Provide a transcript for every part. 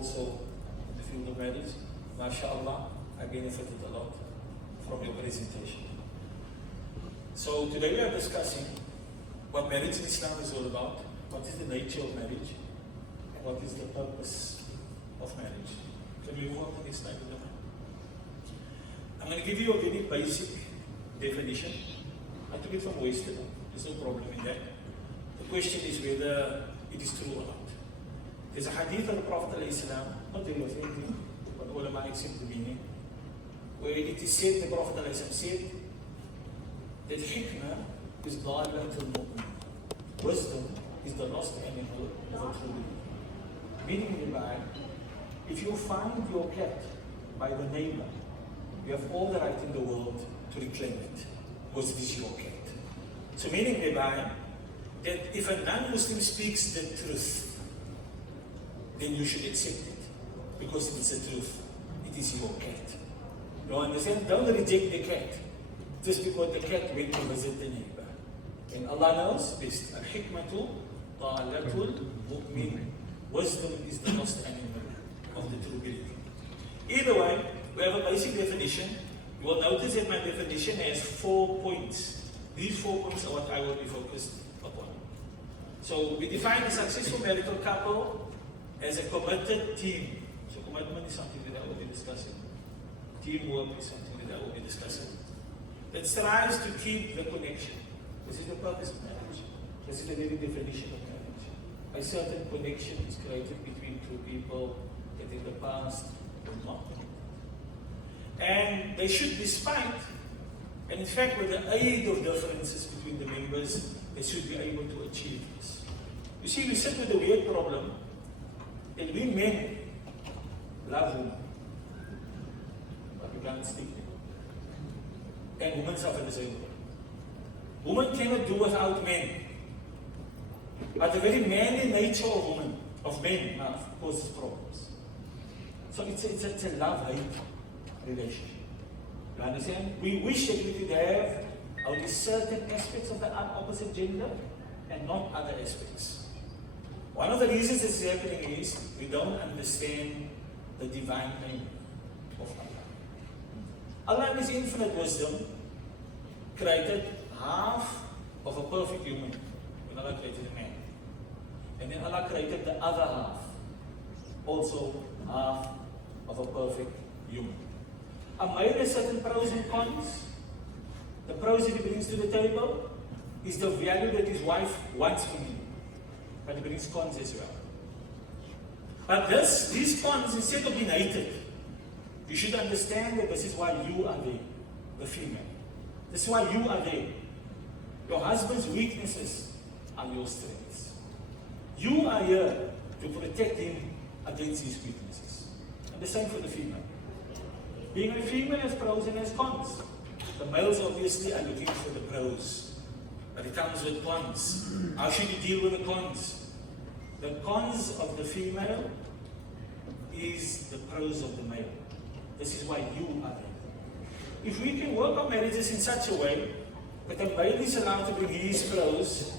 also in the field of marriage. MashaAllah, I benefited a lot from your presentation. So today we are discussing what marriage in Islam is all about, what is the nature of marriage, and what is the purpose of marriage. Can we move on to this slide? I'm going to give you a very basic definition. I took it from Western, there's no problem in that. The question is whether it is true or not. There's a hadith of the Prophet ﷺ, not very authentic, but ulama accept the meaning, where it is said, the Prophet ﷺ said, that hikmah is dalatul mu'min. Wisdom is the lost animal of a true believer. Meaning by, if you find your cat by the neighbor, you have all the right in the world to reclaim it, because it is your cat. So meaning thereby, that if a non-Muslim speaks the truth, then you should accept it, because it is the truth. It is your cat. You understand? Don't reject the cat, just because the cat went to visit the neighbor. And Allah knows this. Al-hikmatu ta'alatul mu'min. Wisdom is the lost animal of the true believer. Either way, we have a basic definition. You will notice that my definition has 4 points. These 4 points are what I will be focused upon. So we define a successful marital couple as a committed team. So commitment is something that I will be discussing. Teamwork is something that I will be discussing. That strives to keep the connection. This is the purpose of marriage. This is the very definition of marriage. A certain connection is created between two people that in the past were not. And they should, despite, and in fact with the aid of differences between the members, they should be able to achieve this. You see, we sit with a weird problem, and we men love women, but we can't stick them. And women suffer the same way. Women cannot do without men. But the very manly nature of men causes problems. So it's a love-hate relationship. You understand? We wish that we could have only certain aspects of the opposite gender and not other aspects. One of the reasons this is happening is we don't understand the divine name of Allah. Allah in His infinite wisdom created half of a perfect human when Allah created a man. And then Allah created the other half, also half of a perfect human. A male has certain pros and cons. The pros that he brings to the table is the value that his wife wants from him. But he brings cons as well. But these cons, instead of being hated, you should understand that this is why you are there, the female. This is why you are there. Your husband's weaknesses are your strengths. You are here to protect him against his weaknesses. And the same for the female. Being a female has pros and has cons. The males obviously are looking for the pros, but it comes with cons. How should you deal with the cons? The cons of the female is the pros of the male. This is why you are there. If we can work on marriages in such a way that the male is allowed to bring his pros,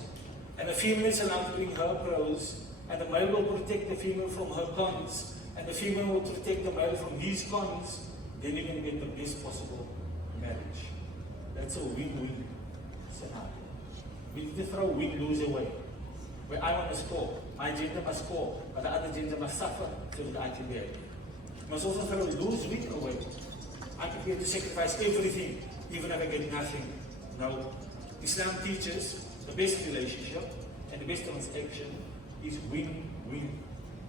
and the female is allowed to bring her pros, and the male will protect the female from her cons, and the female will protect the male from his cons, then you're going to get the best possible marriage. That's a win-win scenario. We need to throw win-lose away. Where I want to score, my gender must score, but the other gender must suffer so that I can be able. You must also throw lose-win away. I'm prepared to sacrifice everything, even if I get nothing. No. Islam teaches the best relationship and the best transaction is win-win.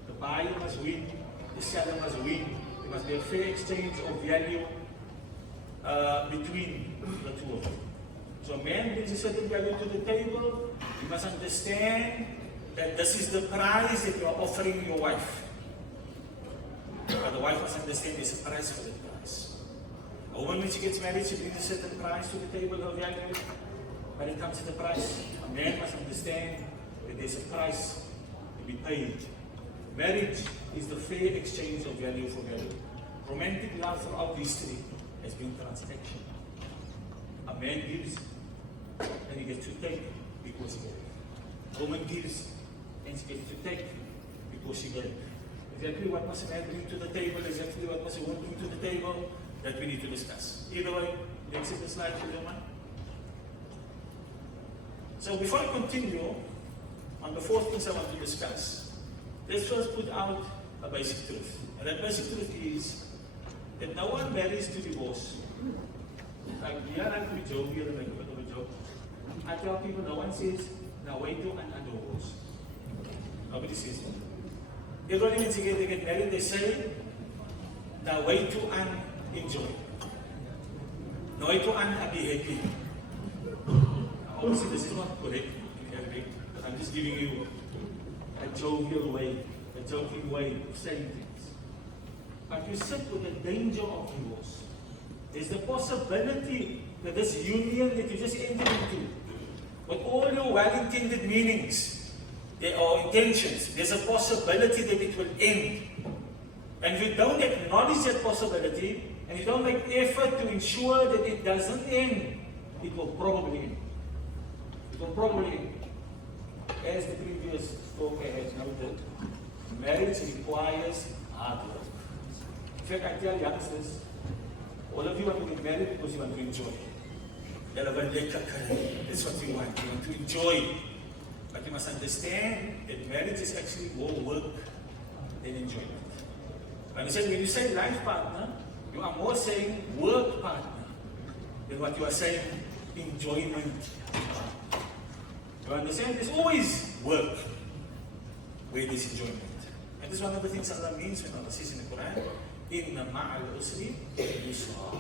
The buyer must win, the seller must win. There must be a fair exchange of value between the two of them. So a man brings a certain value to the table. You must understand that this is the price that you are offering your wife. But the wife must understand there's a price for that price. A woman, when she gets married, she brings a certain price to the table, her value, but it comes at a price. A man must understand that there's a price to be paid. Marriage is the fair exchange of value for value. Romantic love throughout history has been transaction. A man gives and he gets to take because he gave. A woman gives and she gets to take because she gave. exactly what must a man bring to the table, exactly what must a woman bring to the table, that we need to discuss. Either way, let's see the slide for you, man. So before I continue on the fourth things I want to discuss, let's first put out a basic truth. And that basic truth is that no one marries to divorce. Like, yeah, I could joke here and make a bit of a joke. I tell people, no one says, now wait to an divorce. Nobody says it. Everybody when they get married, they say, now wait to enjoy. Now wait to be happy. Obviously, this is not correct in Arabic, but I'm just giving you a jovial way, a joking way of saying things. But you sit with the danger of divorce. There's the possibility that this union that you just entered into, with all your well-intended meanings, there are intentions, there's a possibility that it will end. And if you don't acknowledge that possibility, and you don't make effort to ensure that it doesn't end, it will probably end. It will probably end. As the previous talker has noted, marriage requires hard work. In fact, I tell youngsters, all of you want to get married because you want to enjoy. That's what we want. We want to enjoy. But you must understand that marriage is actually more work than enjoyment. Understand, when you say life partner, you are more saying work partner than what you are saying enjoyment. You understand? There's always work where there's enjoyment. And this is one of the things Allah means when Allah says in the Quran, Inna ma'al usri yusra.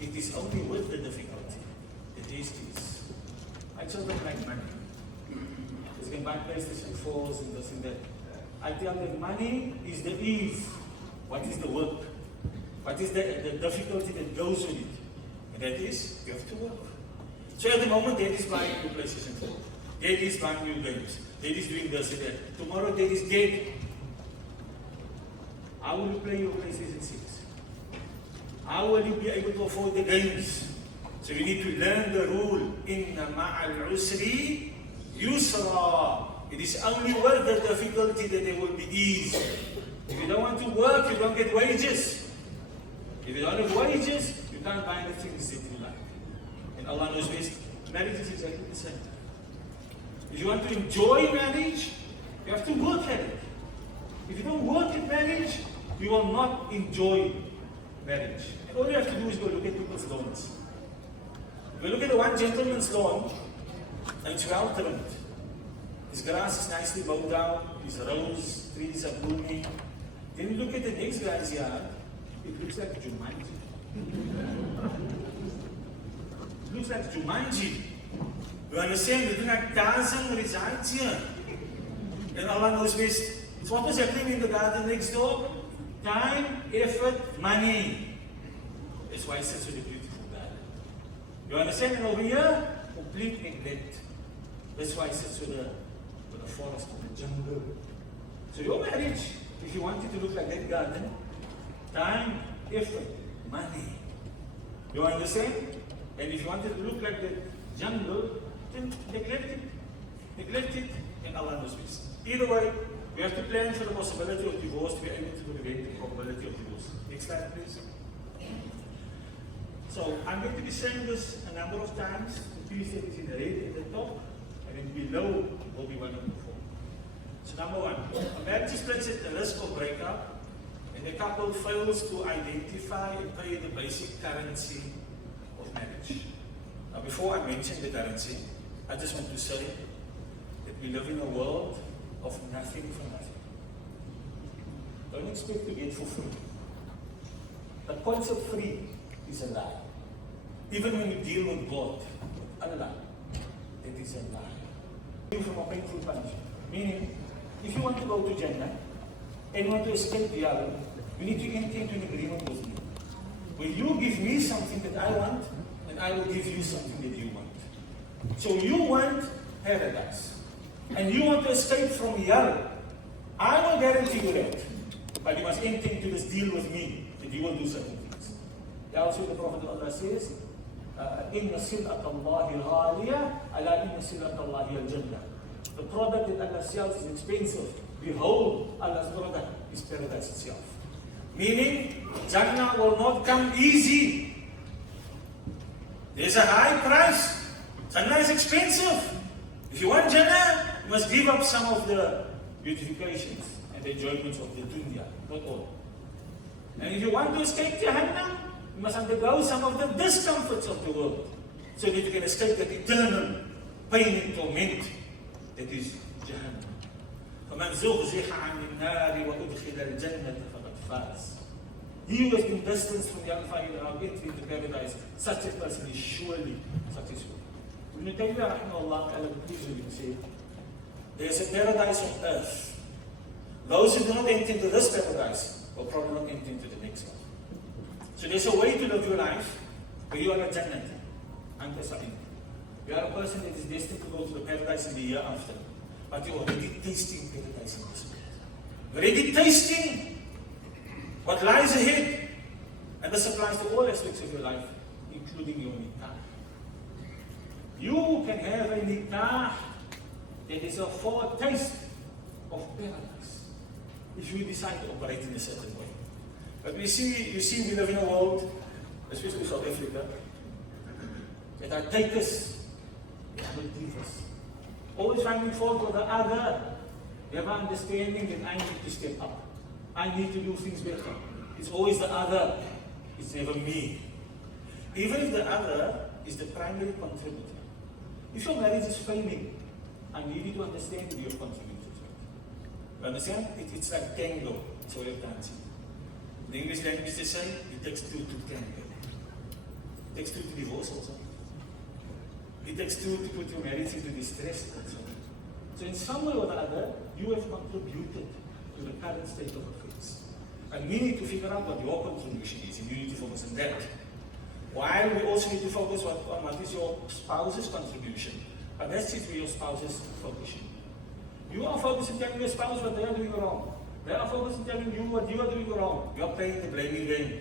It is only with the difficulty that there is peace. I children like money. They can buy PlayStation 4s and this and that. I tell them money is the ease. What is the work? What is the difficulty that goes with it? And that is, you have to work. So at the moment, Dad is buying new PlayStation 4. Dad is buying new games. Dad is doing this and that. Tomorrow, Dad is dead. How will you play your PlayStation 6? How will you be able to afford the games? So you need to learn the rule. Inna ma'al usri yusra. It is only with the difficulty that there will be ease. If you don't want to work, you don't get wages. If you don't have wages, you can't buy the things that you like. And Allah knows best. Marriage is exactly the same. If you want to enjoy marriage, you have to work at it. If you don't work at marriage, you will not enjoy marriage. And all you have to do is go look at people's lawns. If you look at the one gentleman's lawn, and it's well trimmed. His grass is nicely bowed down, his rose trees are blooming. Then you look at the next guy's yard, it looks like Jumanji. It looks like Jumanji. You understand? You think like Tarzan resides here. And Allah knows best. So what was happening in the garden next door? Time, effort, money. That's why it's such a beautiful garden. You understand? And over here, complete neglect. That's why it's such a forest and the jungle. So your marriage, if you want it to look like that garden, time, effort, money. You understand? And if you want it to look like that jungle, then neglect it. Neglect it, and Allah knows best. Either way, we have to plan for the possibility of divorce to be able to prevent the probability of divorce. Next slide, please. So, I'm going to be saying this a number of times. The piece that is in the red at the top, and then below will be one of the four. So, number one, a marriage is placed at the risk of breakup, and the couple fails to identify and pay the basic currency of marriage. Now, before I mention the currency, I just want to say that we live in a world of nothing for nothing. Don't expect to get for free. The concept free is a lie. Even when you deal with God, Allah, it is a lie. From a painful punishment. Meaning, if you want to go to Jannah and you want to escape the other, you need to enter into an agreement with me. Will you give me something that I want, and I will give you something that you want. So you want paradise, and you want to escape from hell. I will guarantee you that. But you must enter into this deal with me, that you will do certain things. Also the Prophet Allah says, إِنَّ سِلْأَةَ اللَّهِ غَالِيَةً أَلَا إِنَّ سِلْأَةَ اللَّهِ الْجَنَّةِ. The product that Allah sells is expensive. Behold Allah's product. is paradise itself. Meaning, Jannah will not come easy. There's a high price. Jannah is expensive. If you want Jannah, you must give up some of the beautifications and the enjoyments of the dunya, not all. And if you want to escape Jahannam, you must undergo some of the discomforts of the world, so that you can escape that eternal pain and torment that is Jahannam. فَمَنْ زُغْزِحَ عَنِ النَّارِ وَأُدْخِلَ الْجَنَّةَ فَقَدْ فَازَ. He who has been distanced from the hellfire and now entering into paradise, such a person is surely successful. Ibn Taymiyyah rahimahullah ta'ala usually say, there's a paradise on earth. Those who do not enter into this paradise will probably not enter into the next one. So there's a way to live your life where you are a Jannah. You are a person that is destined to go to the paradise in the year after. But you're already tasting paradise in this world. Already tasting what lies ahead. And this applies to all aspects of your life, including your nikah. You can have a nikah that is a foretaste of paradise if you decide to operate in a certain way. But you see, we live in a world, especially South Africa, that are takers, they are not givers. Always finding fault with the other. Never understanding that I need to step up. I need to do things better. It's always the other. It's never me. Even if the other is the primary contributor. If your marriage is failing, I need you to understand that you have contributed to it. You understand? It's like tango. It's a way of dancing. In the English language they say, it takes two to tango. It takes two to divorce also. It takes two to put your marriage into distress also. So in some way or the other, you have contributed to the current state of affairs. And we need to figure out what your contribution is, and you need to focus on that. While we also need to focus on what is your spouse's contribution. But that's it, where your spouse is focusing. You are focusing on telling your spouse what they are doing wrong. They are focusing on telling you what you are doing wrong. You are playing the blaming game.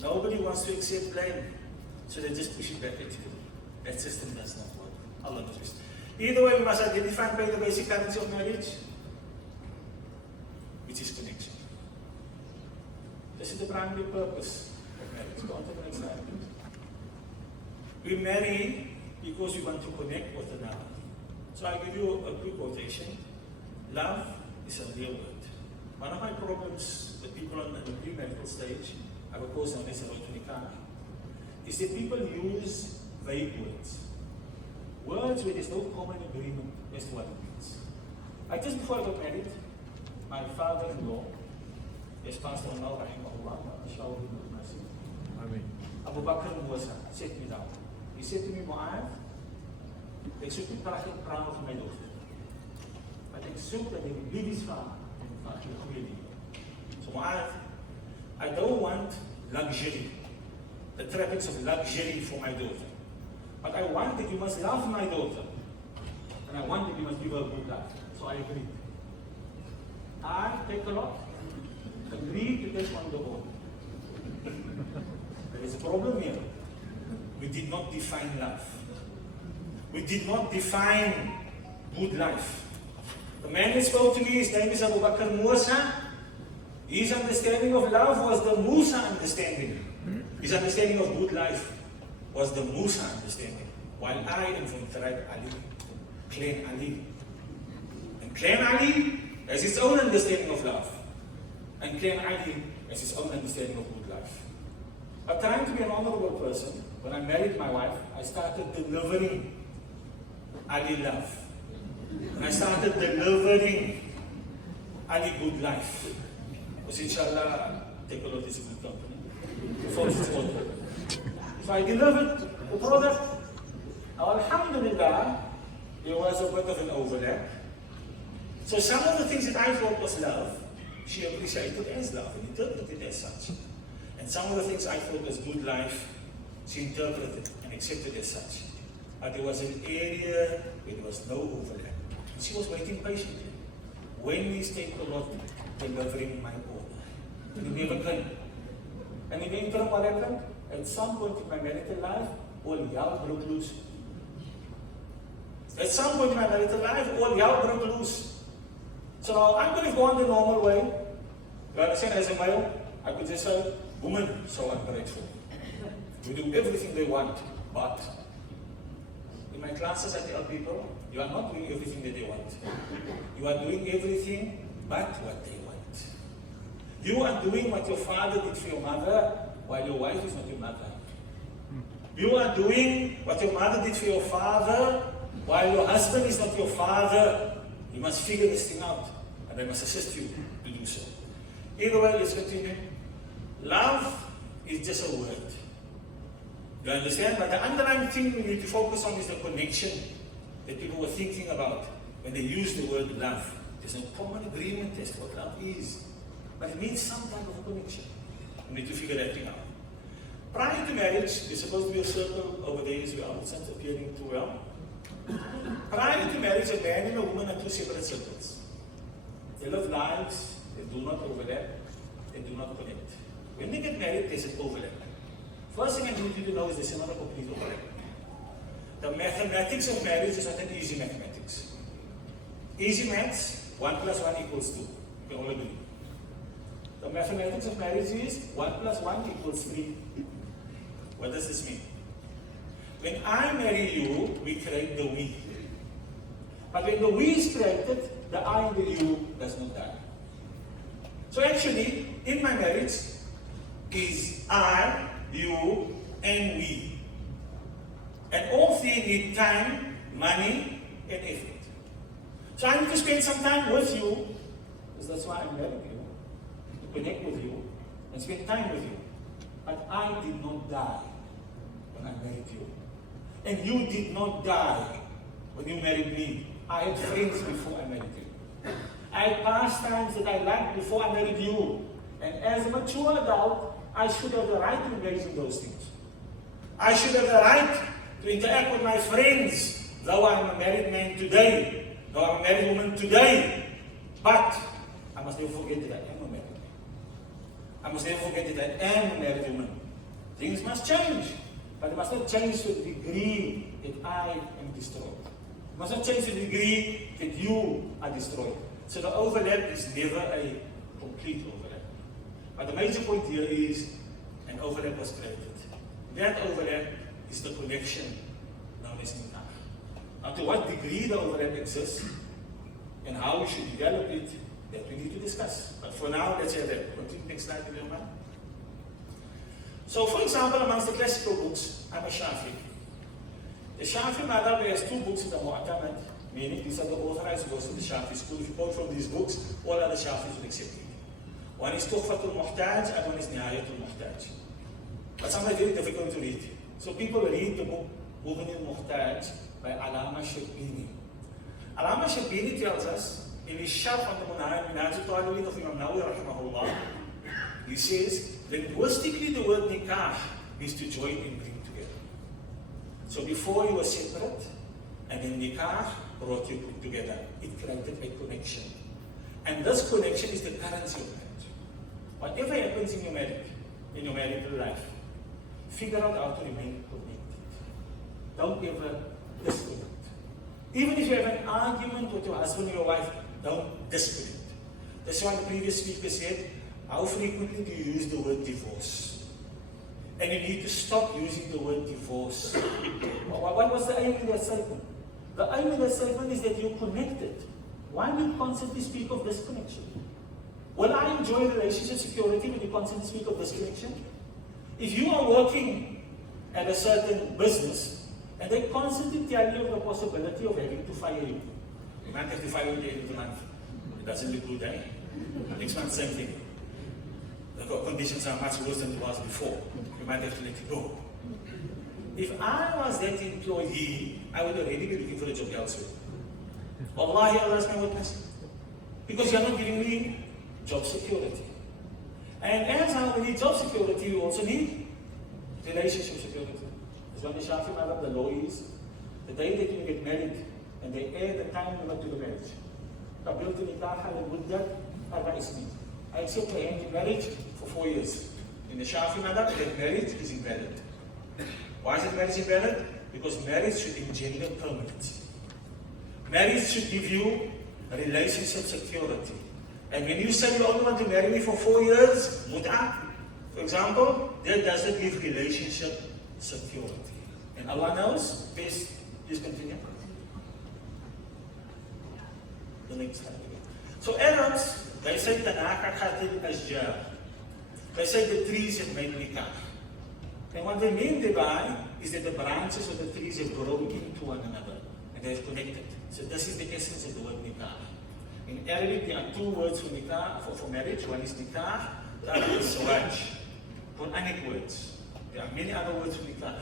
Nobody wants to accept blame, so they just push it back at you. That system does not work. Allah knows best. Either way, we must identify and pay the basic currency of marriage, which is connection. This is the primary purpose of marriage. Go on to the next slide. We marry because we want to connect with another. So I give you a quick quotation. Love is a real word. One of my problems with people on the premarital stage, I have a course on this about nikah, is that people use vague words. Words where there's no common agreement as to what it means. Like just before I got married, my father-in-law, as Pastor now, rahimahullah, Abu Bakr Muaath, sat me down. He said to me, Muaath, ek soek nie pragtige kraan vir my dogter. But ek soek dat jy die liefdes van die goeie liefde. So Muaath, I don't want luxury, the trappings of luxury for my daughter. But I want that you must love my daughter. And I want that you must give her a good life. So I agree. I take a lot. Agree to take one go home. There is a problem here. We did not define love. We did not define good life. The man that spoke to me, his name is Abu Bakr Muaath. His understanding of love was the Musa understanding. His understanding of good life was the Musa understanding. While I am from tribe Ali, Clan Ali. And Clan Ali has its own understanding of love. And Clan Ali has its own understanding of good life. But trying to be an honorable person, when I married my wife, I started delivering Ali love. And I started delivering Ali good life. Because inshallah, take a lot is a good company. So I delivered the product. Now, alhamdulillah, there was a bit of an overlap. So some of the things that I thought was love, she appreciated as love and interpreted as such. And some of the things I thought was good life, she interpreted and accepted as such. But there was an area where there was no overlap. And she was waiting patiently. When we stayed a lot delivering my order. And it never came. And in the interim, what happened? At some point in my marital life, all hell broke loose. At some point in my marital life, all hell broke loose. So now I'm going to go on the normal way. You understand, as a male, I could just say, women, so ungrateful. We do everything they want, but in my classes I tell people, you are not doing everything that they want. You are doing everything but what they want. You are doing what your father did for your mother, while your wife is not your mother. You are doing what your mother did for your father, while your husband is not your father. You must figure this thing out, and I must assist you to do so. Either way, let's continue. Love is just a word. You understand? But the underlying thing we need to focus on is the connection that people were thinking about when they use the word love. There's no common agreement as to what love is, but it means some type of a connection. We need to figure that thing out. Prior to marriage, there's supposed to be a circle over there as well. It's not appearing too well. Prior to marriage, a man and a woman are two separate circles. They live lives, they do not overlap, they do not connect. When they get married, there's an overlap. First thing I need you to know is there's another complete overlap. The mathematics of marriage is not an easy mathematics. Easy maths, 1 plus 1 equals 2. We all agree. The mathematics of marriage is 1 plus 1 equals 3. What does this mean? When I marry you, we create the we. But when the we is created, the I and the you does not die. So actually, in my marriage, is I, you, and we. And all three need time, money, and effort. So I need to spend some time with you, because that's why I'm marrying you, to connect with you, and spend time with you. But I did not die when I married you. And you did not die when you married me. I had friends before I married you. I had pastimes that I liked before I married you. And as a mature adult, I should have the right to engage in those things. I should have the right to interact with my friends, though I'm a married man today, though I'm a married woman today. But I must never forget that I am a married man. I must never forget that I am a married woman. Things must change, but it must not change to the degree that I am destroyed. It must not change to the degree that you are destroyed. So the overlap is never a complete overlap. But the major point here is an overlap was created. That overlap is the connection known as nikah. Now, to what degree the overlap exists and how we should develop it, that we need to discuss. But for now, let's have that. Continue next slide, if you don't mind. So, for example, amongst the classical books, I'm a Shafi. The Shafi madhab has two books in the Mu'tamad, meaning these are the authorized books of the Shafi school. If you quote from these books, all other Shafis will accept it. One is Tuhfatul Muhtaj and one is Nihayatul Muhtaj. But some are very difficult to read. So people read the book Mughni Muhtaj by Allama Sharbini. Allama Sharbini tells us in his Sharh on the Minhaj al-Talibin of Imam Nawawi rahimahullah, he says, linguistically the word nikah means to join and bring together. So before you were separate, and then nikah brought you together. It created a connection. And this connection is the currency of marriage. Whatever happens in your marital life, figure out how to remain connected. Don't ever disconnect. Even if you have an argument with your husband or your wife, don't disconnect. That's why the previous speaker said, how frequently do you use the word divorce? And you need to stop using the word divorce. What was the aim in that statement? The aim in that statement is that you're connected. Why do you constantly speak of disconnection? Will I enjoy relationship security when you constantly speak of disconnection? If you are working at a certain business and they constantly tell you of the possibility of having to fire you, you might have to fire you at the end of the month. It doesn't look good, eh? Next month, same thing. The conditions are much worse than it was before. You might have to let it go. If I was that employee, I would already be looking for a job elsewhere. Wallahi, Allah is my witness. Because you're not giving me job security. And as how we need job security, you also need relationship security. As when the Shafi madhab, the law is, the day that you get married, and they add the time limit to the marriage. قبلت نكاحها لمدة 4 سنين. I accept my hand in marriage for 4 years. In the Shafi madhab, that marriage is invalid. Why is it marriage invalid? Because marriage should engender permanency. Marriage should give you relationship security. And when you say you only want to marry me for 4 years, Muaath, for example, that doesn't give relationship security. And Allah knows, please continue. The next slide. So Arabs, they say Tanaka Khatil Ashjar. They say the trees have made nikah. And what they mean thereby is that the branches of the trees have grown into one another and they have connected. So this is the essence of the word nikah. In Arabic, there are 2 words for nikah, for marriage. One is nikah, the other is zawaj. Quranic words. There are many other words for nikah.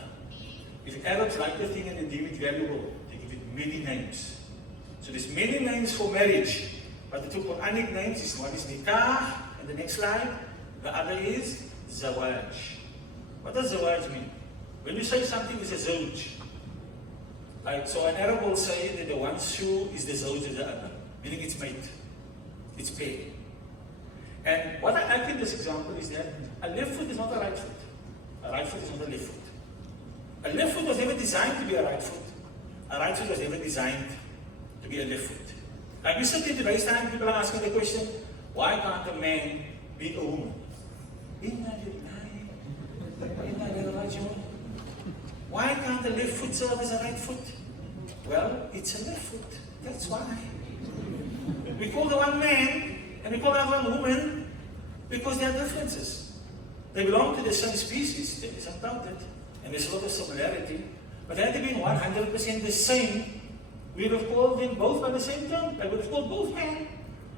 If Arabs like the thing and they deem it valuable, they give it many names. So there's many names for marriage, but the 2 Quranic names is one is nikah, and the next slide, the other is zawaj. What does zawaj mean? When you say something is a zawj, right? So an Arab will say that the one shoe is the zawj of the other, meaning it's mate, it's pair. And what I like in this example is that a left foot is not a right foot. A right foot is not a left foot. A left foot was never designed to be a right foot. A right foot was never designed to be a left foot. Like we said in today's time, people are asking the question, why can't a man be a woman? Why can't the left foot serve as a right foot? Well, it's a left foot. That's why. We call the one man and we call the other one woman because there are differences. They belong to the same species, there is undoubted, and there's a lot of similarity. But had they been 100% the same, we would have called them both by the same term. I would have called both men,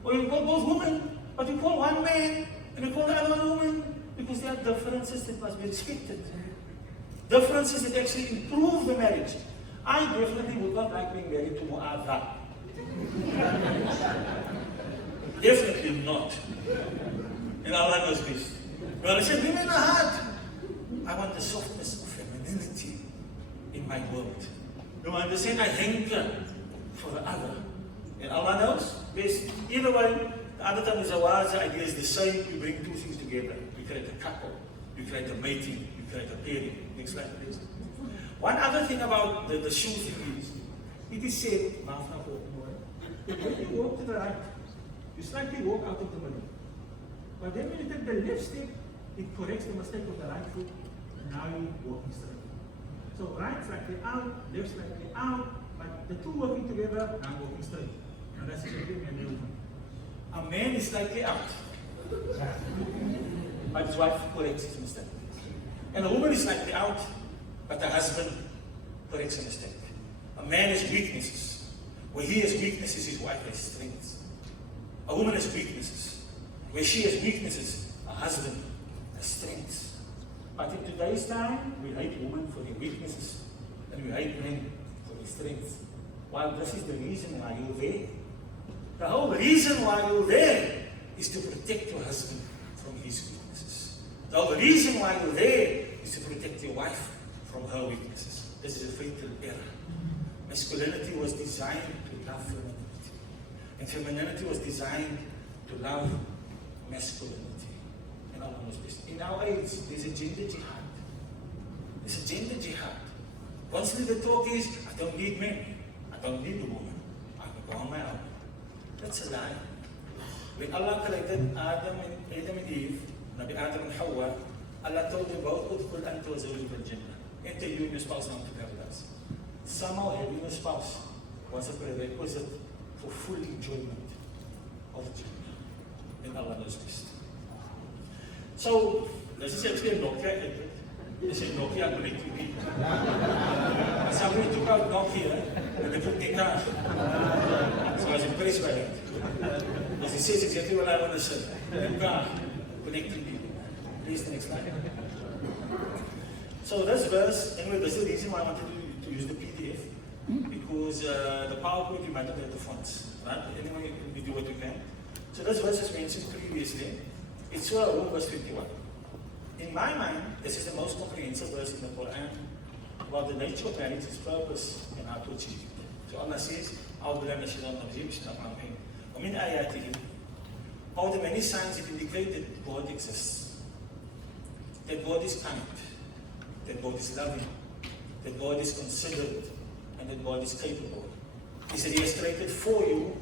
or we would call both women. But we call one man and we call the other one woman because there are differences that must be respected. Differences that actually improve the marriage. I definitely would not like being married to Muaath. Definitely not. And Allah knows this. Well, I said, women are hard. I want the softness of femininity in my world. You understand? I hanker for the other. And Allah knows best. Either way, the other time is the idea is the same. You bring 2 things together. You create a couple. You create a mating. You create a pairing. Next slide, please. One other thing about the shoe thing is, it is said, when you walk to the right, you slightly walk out of the middle. But then when you take the left step, it corrects the mistake of the right foot, and now you're walking straight. So right slightly out, left slightly out, but the 2 working together, now walking straight. And that's exactly what man. A man is slightly out, but his wife corrects his mistake. And a woman is slightly out, but the husband corrects a mistake. A man has weaknesses. Where he has weaknesses, his wife has strengths. A woman has weaknesses. Where she has weaknesses, a husband has strengths. But in today's time, we hate women for their weaknesses, and we hate men for their strengths. While this is the reason why you're there. The whole reason why you're there is to protect your husband from his weaknesses. The whole reason why you're there is to protect your wife from her weaknesses. This is a fatal error. Masculinity was designed to love femininity. And femininity was designed to love masculinity. And Allah knows this. In our age, there's a gender jihad. There's a gender jihad. Constantly the talk is, I don't need men. I don't need a woman. I can go on my own. That's a lie. When Allah created Adam and Eve, Nabi Adam and Hawa, Allah told them both, Udkhul anta wa zawjuka al-jannah. Enter you and your spouse into paradise. Somehow having a spouse was a prerequisite for full enjoyment of Jannah. And Allah knows this. So, this is actually a Nokia. This is Nokia connectivity. Somebody took out Nokia and they put the car. So I was impressed by that. As he says exactly what I want to say. Car, connecting people. Please, the next slide. So this verse, anyway, this is the reason why I wanted to use the PDF. Because the PowerPoint, you might not have the fonts. Right? Anyway, we do what we can. So this verse is mentioned previously. It's Surah Rum, verse 21. In my mind, this is the most comprehensive verse in the Quran about the nature of marriage, its purpose, and how to achieve it. So Allah says, وَمِنْ آيَاتِهِ, all the many signs that indicate that God exists, that God is kind, that God is loving, that God is considerate, and that God is capable, is that He has created for you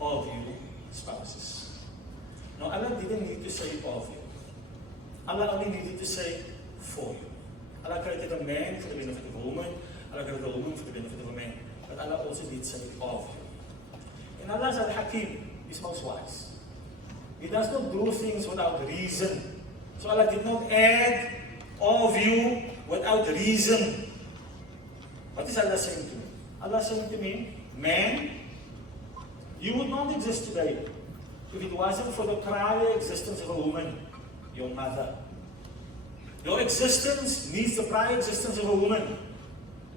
of you spouses. Now Allah didn't need to say of you. Allah only needed to say for you. Allah created a man for the benefit of a woman. Allah created a woman for the benefit of a man. But Allah also did say of you. And Allah is Al-Hakim, is most wise. He does not do things without reason. So Allah did not add of you without reason. What is Allah saying to me? Allah is saying to me, man, you would not exist today if it wasn't for the prior existence of a woman, your mother. Your existence needs the prior existence of a woman.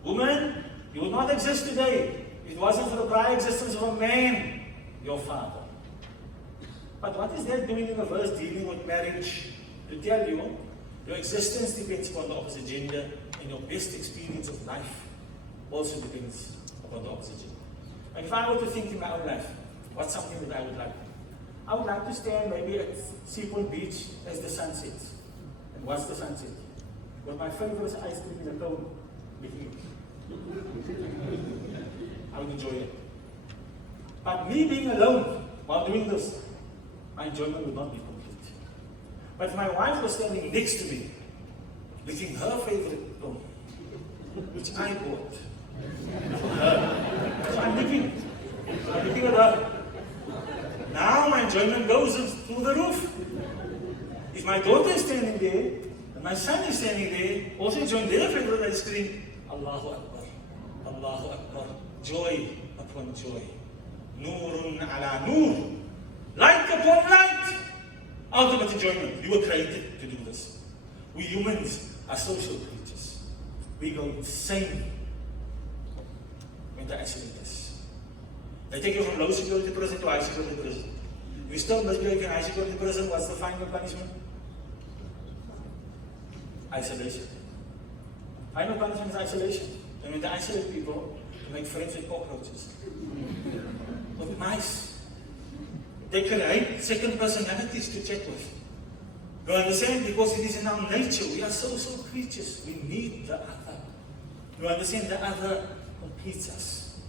Woman, you would not exist today if it wasn't for the prior existence of a man, your father. But what is that doing in the verse dealing with marriage? To tell you, your existence depends upon the opposite gender, and your best experience of life also depends upon the opposite gender. And if I were to think in my own life, what's something that I would like? I would like to stand maybe at Seapoint Beach as the sun sets. And watch the sunset. With my favorite ice cream in a cone, making it. I would enjoy it. But me being alone while doing this, my enjoyment would not be complete. But if my wife was standing next to me, licking her favorite cone, which I bought for her. So I'm looking at her. Now my enjoyment goes through the roof. If my daughter is standing there, and my son is standing there, also enjoying their favorite ice cream, Allahu Akbar, Allahu Akbar, joy upon joy. Noorun ala noor, light upon light. Ultimate enjoyment. You were created to do this. We humans are social creatures. We go insane when they isolate us. They take you from low security prison to high security prison. If you still misbehave in high security prison, what's the final punishment? Isolation. Final punishment is isolation. And when they isolate people, to make friends with cockroaches. With mice. They create second personalities to chat with. You understand? Because it is in our nature. We are social creatures. We need the other. You understand? The other completes us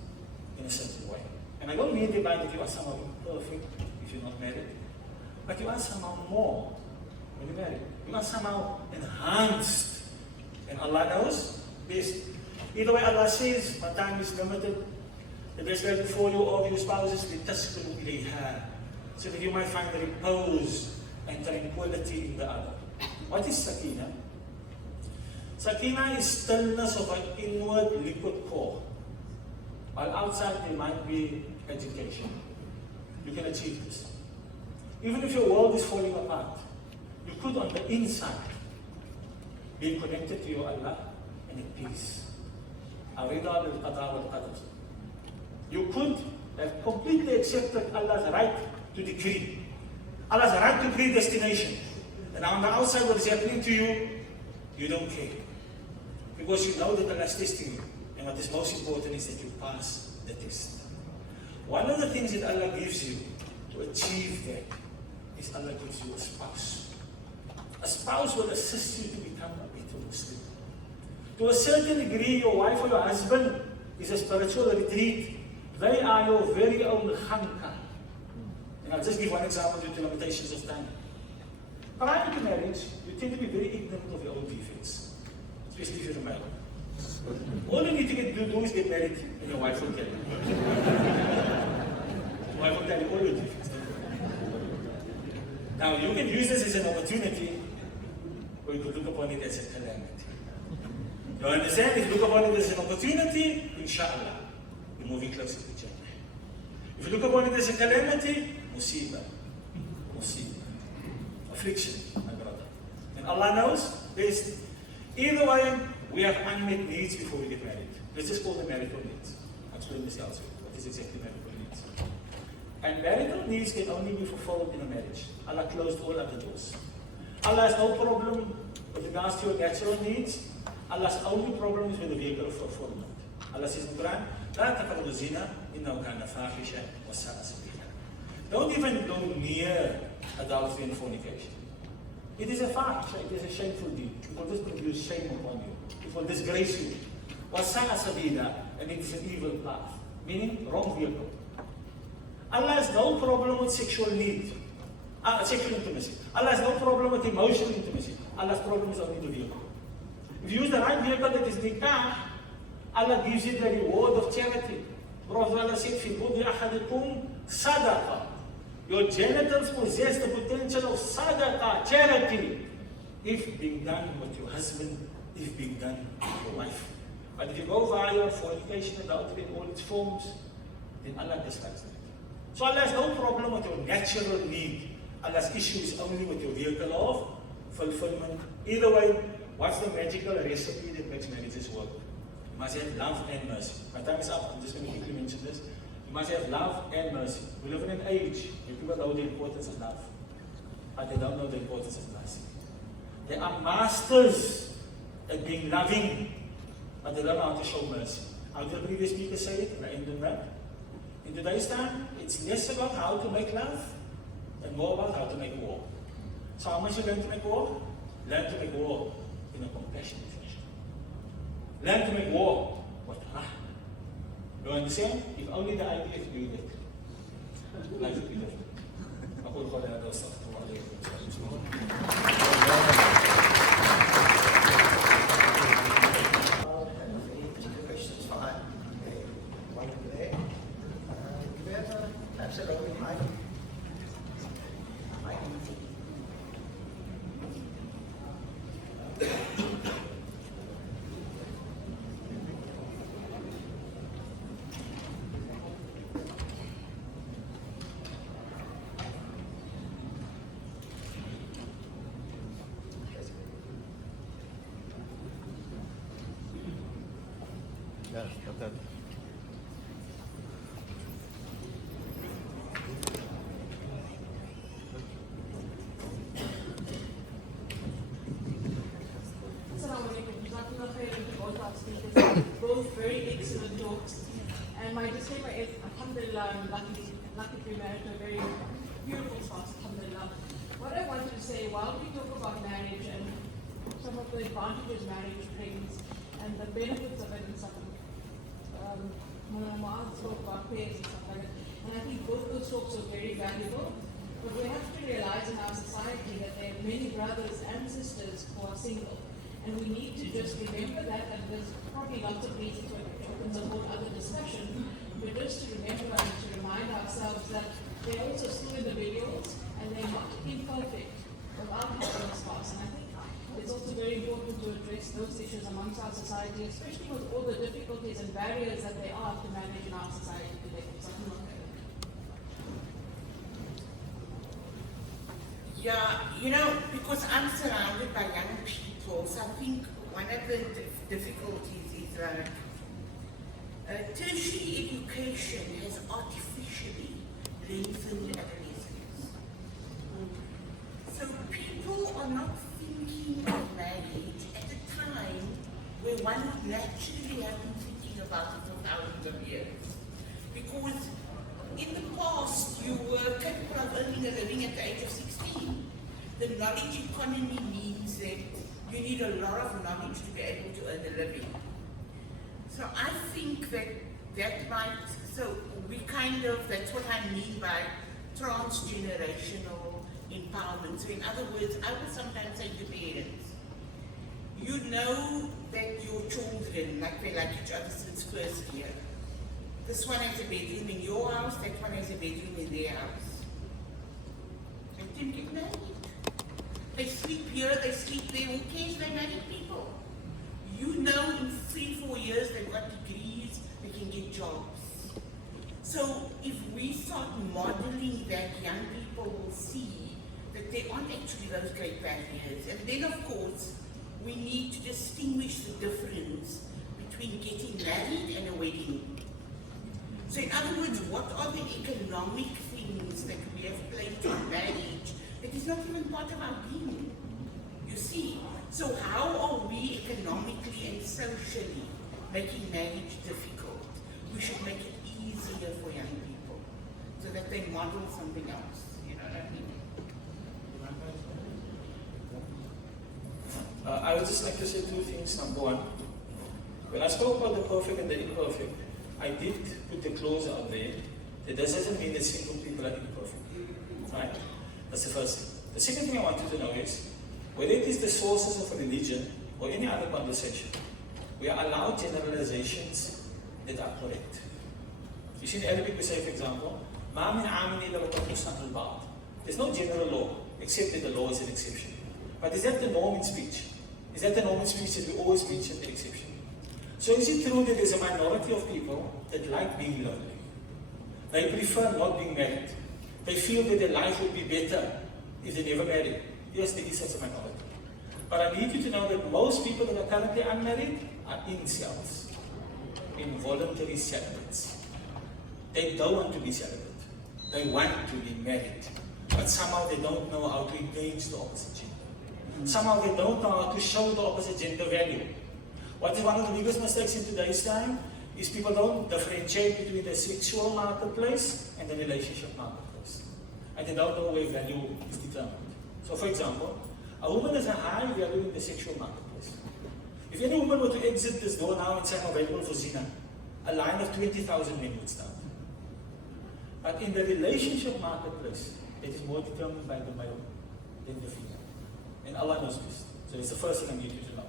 in a certain way. And I don't mean by that you are somehow imperfect if you're not married. But you are somehow more when you're married. You are somehow enhanced. And Allah knows best. Either way, Allah says, my time is limited. The best way for you, all of your spouses, لِتَسْكُنُوا إِلَيْهَا, so that you might find repose and tranquility in the other. What is sakina? Sakina is stillness of an inward liquid core. While outside there might be agitation. You can achieve this. Even if your world is falling apart, you could on the inside be connected to your Allah and at peace. Arida bil qada wal qadr. You could have completely accepted Allah's right to decree. Allah's right to predestination. And on the outside what is happening to you, you don't care. Because you know that Allah is testing you. And what is most important is that you pass the test. One of the things that Allah gives you to achieve that is Allah gives you a spouse. A spouse will assist you to become a better Muslim. To a certain degree, your wife or your husband is a spiritual retreat. They are your very own khanka. And I'll just give one example due to limitations of time. Prior to marriage, you tend to be very ignorant of your own defects, especially if you're a male. All you need to do is get married, and your wife will tell you. Your wife will tell you all your defects. Now, you can use this as an opportunity, or you could look upon it as a calamity. You understand? If you look upon it as an opportunity, inshallah, you're moving closer to Jannah. If you look upon it as a calamity, musibah. Affliction, my brother. And Allah knows best. Either way, we have unmet needs before we get married. Let's just call them marital needs. I'll explain this elsewhere. What is exactly marital needs? And marital needs can only be fulfilled in a marriage. Allah closed all other doors. Allah has no problem with regards to your natural needs. Allah's only problem is with the vehicle of fulfillment. Allah says in the Quran, لا تقربوا الزنا إنه كان فاحشة وساء سبيلا. Don't even go near adultery and fornication. It is a fahisha, it is a shameful deed. It will just produce shame upon you. It will disgrace you. وَسَاءَ سَبِيلًا, and it is an evil path. Meaning, wrong vehicle. Allah has no problem with sexual need, sexual intimacy. Allah has no problem with emotional intimacy. Allah's problem is only the vehicle. If you use the right vehicle, that is nikah, Allah gives you the reward of charity. Prophet Allah said, "Fi budi ahadikum sadaqah." Your genitals possess the potential of sadaqah, charity, if being done with your husband, if being done with your wife. But if you go via fornication and adultery in all its forms, then Allah dislikes that. So Allah has no problem with your natural need. Allah's issue is only with your vehicle of fulfillment. Either way, what's the magical recipe that makes marriages work? You must have love and mercy. My time is up. I'm just going to quickly mention this. You must have love and mercy. We live in an age where people know the importance of love, but they don't know the importance of mercy. They are masters at being loving, but they don't know how to show mercy. How did the previous speaker say it? And I end on that. In today's time, it's less about how to make love and more about how to make war. So how much you learn to make war? Learn to make war in a compassionate fashion. Learn to make war with rahmah. You understand? If only the IDF knew that, life would be different. أقول قولي هذا وأستغفر الله لي Both very excellent talks. And my disclaimer is, alhamdulillah, I'm lucky to be married to a very beautiful spouse, alhamdulillah. What I wanted to say, while we talk about marriage and some of the advantages marriage brings and the benefits of it and stuff, Muaath spoke about pairs and stuff like that. And I think both those talks are very valuable. But we have to realize in our society that there are many brothers and sisters who are single. And we need to just remember that, and there's probably lots of reasons why it opens a whole other discussion, but just to remember and to remind ourselves that they're also still individuals and they're not imperfect without having a spouse. And I think it's also very important to address those issues amongst our society, especially with all the difficulties and barriers that there are to manage in our society today. Yeah, you know, because I'm surrounded by young people, so I think one of the difficulties is that tertiary education has artificially lengthened adolescence. So people are not thinking of marriage at a time where one would naturally have been thinking about it for thousands of years. Because in the past, you were capable of earning a living at the age of 16. The knowledge economy means that you need a lot of knowledge to be able to earn a living. So I think that might, so we that's what I mean by transgenerational empowerment. So in other words, I would sometimes say to parents, you know that your children, like they like each other since first year. This one has a bedroom in your house, that one has a bedroom in their house. Let them get married. They sleep here, they sleep there, who cares? They're married people. You know in 3-4 years they've got degrees, they can get jobs. So if we start modeling that, young people will see that there aren't actually those great barriers. And then of course, we need to distinguish the difference between getting married and a wedding. So in other words, what are the economic things that we have played in marriage that is not even part of our being? You see? So how are we economically and socially making marriage difficult? We should make it easier for young people so that they model something else. You know what I mean? I would just like to say two things. Number one, when I spoke about the perfect and the imperfect, I did put the clause out there That doesn't mean that single people are imperfect. Right? That's the first thing. The second thing I want you to know is, whether it is the sources of religion or any other conversation, we are allowed generalizations that are correct. You see in Arabic we say, for example, مَا مِنْ عَامٍ إِلَّا وَتَخُصَّنْ الْبَعْض. There's no general law, except that the law is an exception. But is that the norm in speech? Is that the norm in speech that we always mention the exception? So is it true that there's a minority of people that like being lonely? They prefer not being married. They feel that their life would be better if they never married. Yes, there is such a minority. But I need you to know that most people that are currently unmarried are incels, involuntary celibates. They don't want to be celibate. They want to be married. But somehow they don't know how to engage the opposite gender. Somehow they don't know how to show the opposite gender value. What is one of the biggest mistakes in today's time is people don't differentiate between the sexual marketplace and the relationship marketplace. And they don't know where value is determined. So for example, a woman has a high value in the sexual marketplace. If any woman were to exit this door now and say I'm available for zina, a line of 20,000 men would start. But in the relationship marketplace, it is more determined by the male than the female. And Allah knows this. So it's the first thing I need you to know.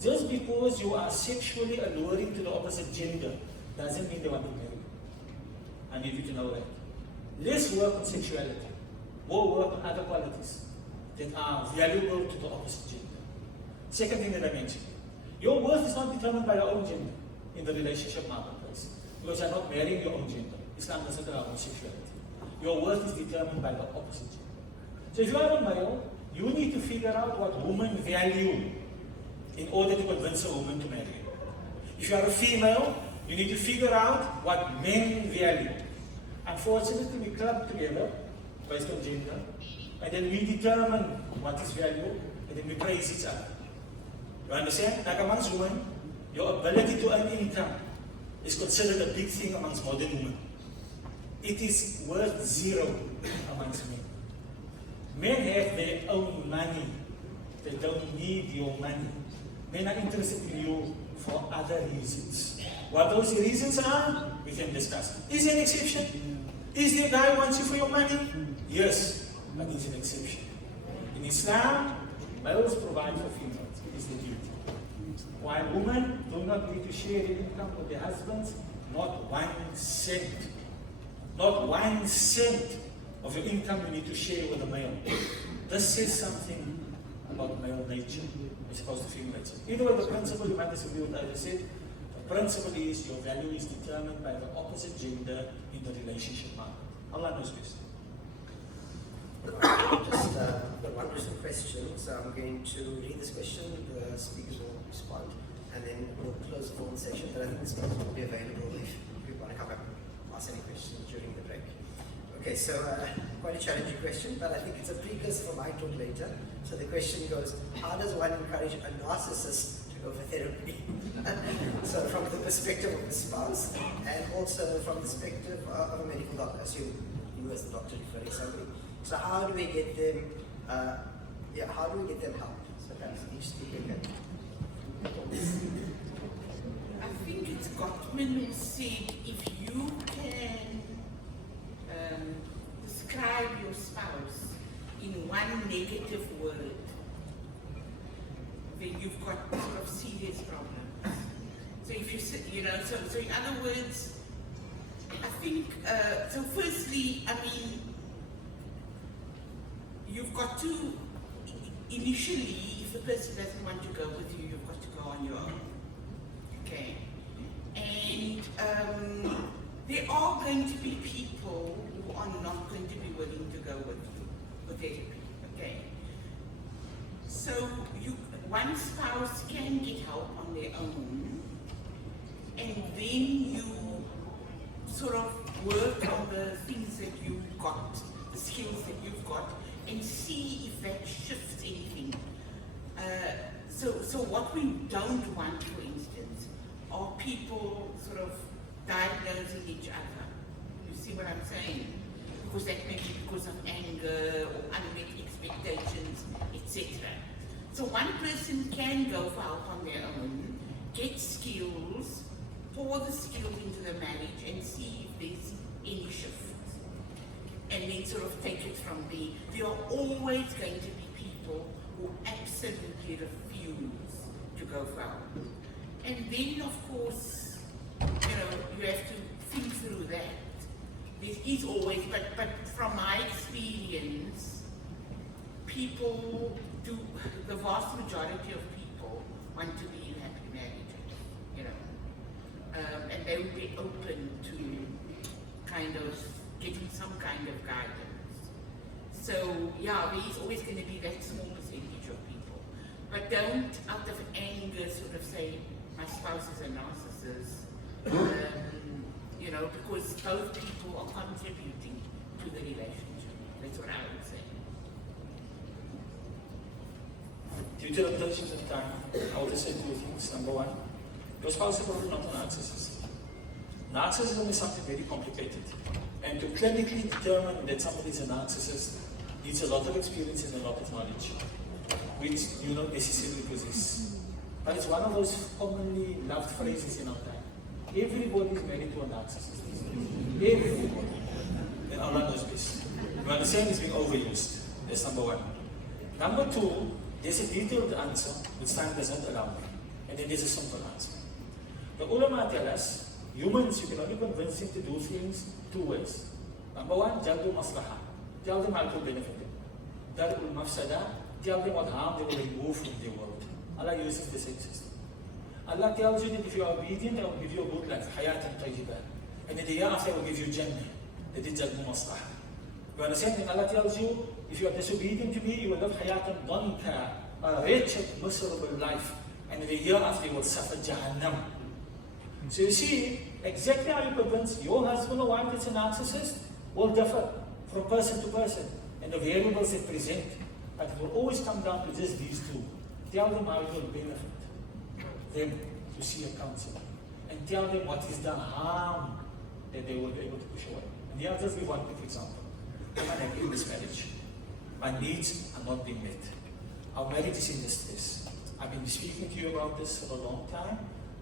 Just because you are sexually alluring to the opposite gender doesn't mean they want to marry you. I need you to know that. Less work on sexuality, more work on other qualities that are valuable to the opposite gender. Second thing that I mentioned, your worth is not determined by your own gender in the relationship marketplace, because you're not marrying your own gender. Islam doesn't allow homosexuality. Your worth is determined by the opposite gender. So if you are a male, you need to figure out what women value in order to convince a woman to marry you. If you are a female, you need to figure out what men value. Unfortunately, we club together based on gender, and then we determine what is value, and then we praise each other. You understand? Like amongst women, your ability to earn income is considered a big thing amongst modern women. It is worth zero amongst men. Men have their own money. They don't need your money. Men are interested in you for other reasons. What those reasons are, we can discuss. Is there an exception? Is there a guy who wants you for your money? Yes, but it's an exception. In Islam, males provide for females. It is the duty. While women do not need to share their income with their husbands, not 1 cent. Not 1 cent of your income you need to share with a male. This says something about male nature as opposed to female nature. Either way, the principle, you might disagree with what I just said, the principle is your value is determined by the opposite gender in the relationship market. Allah knows best. Just one or two questions. I'm going to read this question, the speakers will respond, and then we'll close the phone session. But I think the speakers will be available if you want to come up and ask any questions during the break. Okay, so quite a challenging question, but I think it's a precursor for my talk later. So the question goes, how does one encourage a narcissist to go for therapy? So from the perspective of the spouse, and also from the perspective of a medical doctor, assume you as the doctor referring somebody. So how do we get them, how do we get them help? So perhaps each speaker can. I think it's Gottman who said if you can describe your spouse in one negative word, then you've got sort of serious problems. So if you say, so in other words, I think, so firstly, I mean, you've got to, initially, if the person doesn't want to go with you, you've got to go on your own. Okay? And there are going to be people who are not going to be willing to go with you for therapy. Okay? So one spouse can get help on their own, and then you sort of work on the things that you've got, the skills that you've got, and see if that shifts anything. So what we don't want, for instance, are people sort of diagnosing each other. You see what I'm saying? Because that may be because of anger or unmet expectations, etc. So one person can go for help on their own, get skills, pour the skills into the marriage, and see if there's any shift. And then sort of take it from there. There are always going to be people who absolutely refuse to go for help. And then, of course, you have to think through that. There is always, but from my experience, people do, the vast majority of people want to be in happy marriages, and they would be open to kind of getting some kind of guidance. So yeah, there is always going to be that small percentage of people. But don't, out of anger, sort of say, my spouse is a narcissist, because both people are contributing to the relationship. That's what I would say. Due to limitations of time, I will just say two things. Number one, your spouse is probably not a narcissist. Narcissism is something very complicated. And to clinically determine that somebody is a narcissist needs a lot of experience and a lot of knowledge, which you don't necessarily possess. But it's one of those commonly loved phrases in our time. Everybody is married to a narcissist. Everybody. Then Allah knows best. You understand it's being overused. That's number one. Number two, there's a detailed answer, which time doesn't allow me. And then there's a simple answer. The ulama tell us, humans, you can only convince them to do things two ways. Number one, jalbu maslaha. Tell them how to benefit them. Darul mafsada, tell them what harm they will remove from the world. Allah uses the same system. Allah tells you that if you are obedient, I will give you a good life, hayatan tayyibah. And in the year after, I will give you Jannah. That is jalbu maslaha. You understand? And Allah tells you, if you are disobedient to me, you will live hayatan danka, a wretched, miserable life. And in the year after, you will suffer Jahannam. So you see, exactly how you convince your husband or wife that's a narcissist will differ from person to person. And the variables they present. But it will always come down to just these two. Tell them how it will benefit them to see a counselor. And tell them what is the harm that they will be able to push away. And here I'll just give one quick example. I'm unhappy in this marriage. My needs are not being met. Our marriage is in distress. I've been speaking to you about this for a long time.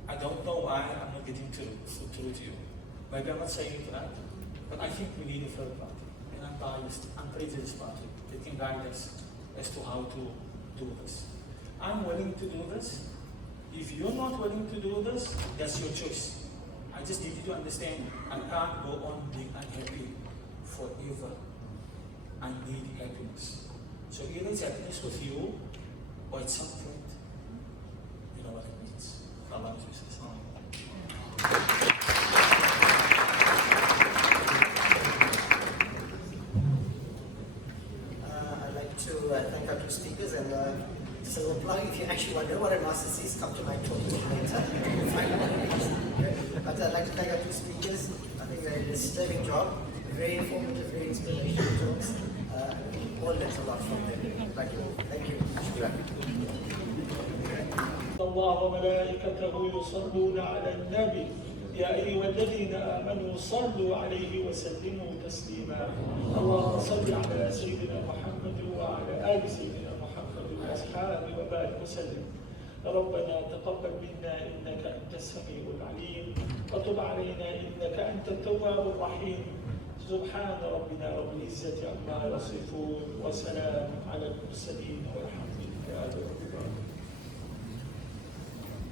I don't know why I'm not getting through to you. Maybe I'm not saying it right, but I think we need a third party, an unbiased, unprejudiced party that can guide us as to how to do this. I'm willing to do this. If you're not willing to do this, that's your choice. I just need you to understand, I can't go on being unhappy forever. I need happiness. So either it's happiness with you, or it's something. You know what it means. Allah knows. I'd like to thank our two speakers and just a little plug, if you actually want to know what a narcissist is, come to my talk later. But I'd like to thank our two speakers. I think they did a sterling job, very informative, very inspirational talks. All learned a lot from them. Thank you. Thank you. الله وملائكته يصلون على النبي يا أيها الذين آمنوا صلوا عليه وسلموا تسليما اللهم صل على سيدنا محمد وعلى آل سيدنا محمد وأصحابه وبارك وسلم ربنا تقبل منا إنك أنت السميع العليم وتب علينا إنك أنت التواب الرحيم سبحان ربنا رب العزة عما يصفون وسلام على المرسلين والحمد لله رب العالمين.